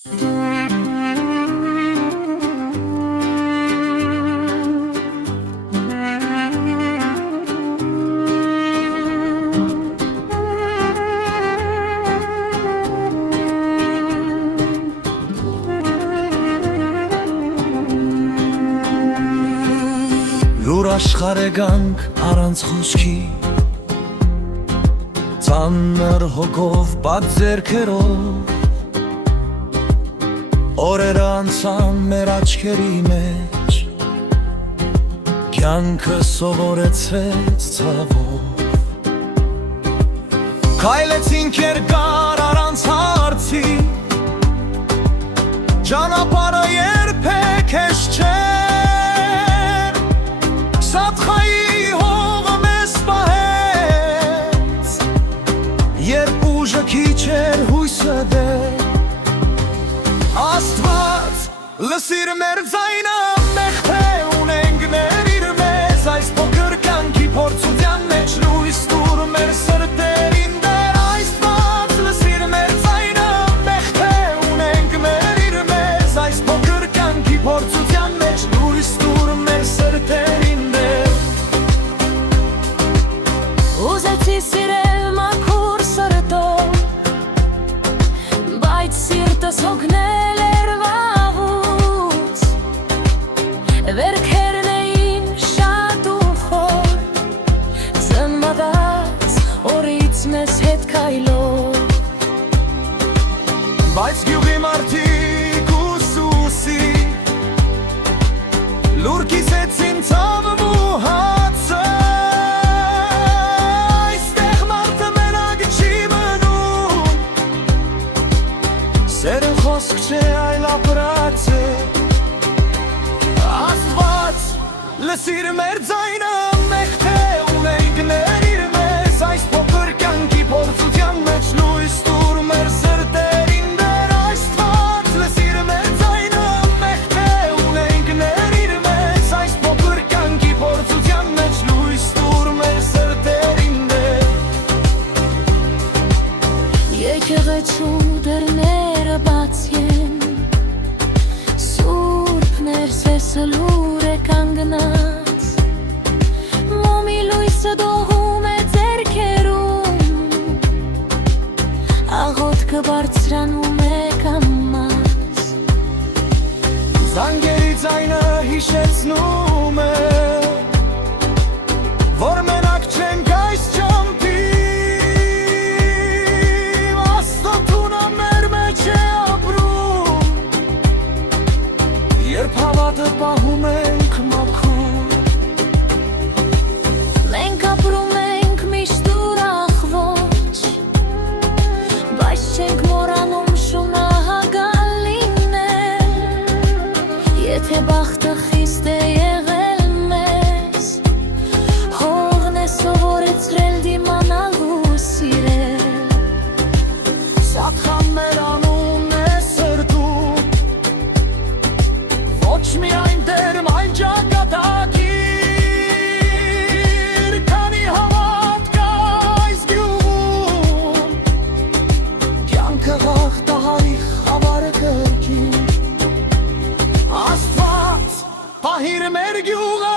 Լուր աշխարհ եկանք առանց խոսքի, ծանր հոգով բաց ձեռքերով, օրերը անցան մեր աչքերի մեջ, կյանքը սովորեցրեց ցավով, քայլեցինք երկար առանց հարցի, ճանապարհը երբեք հեշտ չէ, քիչ էր հույսը դեր, Աստված լսիր մեր ձայնը, մեղ թե ունենք ներիր մեզ, այս փոքր կյանքի փորձության մեջ լույս տուր մեր սրտերին դեր, Աստված լսիր մեր ձայնը, մեղ թե ունենք ներիր մեզ, այս փոքր կյանքի փորձության մեջ լույս տուր մեր սրտերին դեր, ուզեցի սիրել մաքուր սրտով, սիրտս հոգնել էր վաղուց, վերքերն էին շատ ու խոր, ծնմված օրից մեզ հետ քայլող, բայց գյուղի մարդիկ ու սուսի լուր կիսեցին ցավն ու հացը, սերը խոսք չէ այլ ապրած է, Աստված լսիր մեր ձայնը, մեղ թե ունենք ներիր մեզ, այս փոքր կյանքի փորձության մեջ լույս տուր մեր սրտերին դեր, Աստված լսիր մեր ձայնը, մեղ թե ունենք ներիր մեզ, այս փոքր կյանքի փորձության մեջ լույս տուր մեր սրտերին դեր, եկեղեցու դռները բաց են, սուրբ ներսեսը լուր է կանգնած, մոմի լույսը դողում է ձեռքերում, աղոթքը բարձրանում է կամաց, զանգերի ձայնը հիշեցնում է, որ մենակ չենք այս ճամփի, երբ հավատը պահում ենք մաքուր, մենք ապրում ենք միշտ ուրախ ոչ, բայց չենք մոռանում շունահագալ լինել, եթե բախտը խիստ է եղել մեզ, հողն է սովորեցրել դիմանալ ու սիրել, սատխան մեր անունն է սրտում, ոչ միայն դերմ այն ճակատագիր, քանի հավատ կա այս գյուղում, կյանքը հաղթահարի խավարը կրկին, Աստված պահիր մեր գյուղը,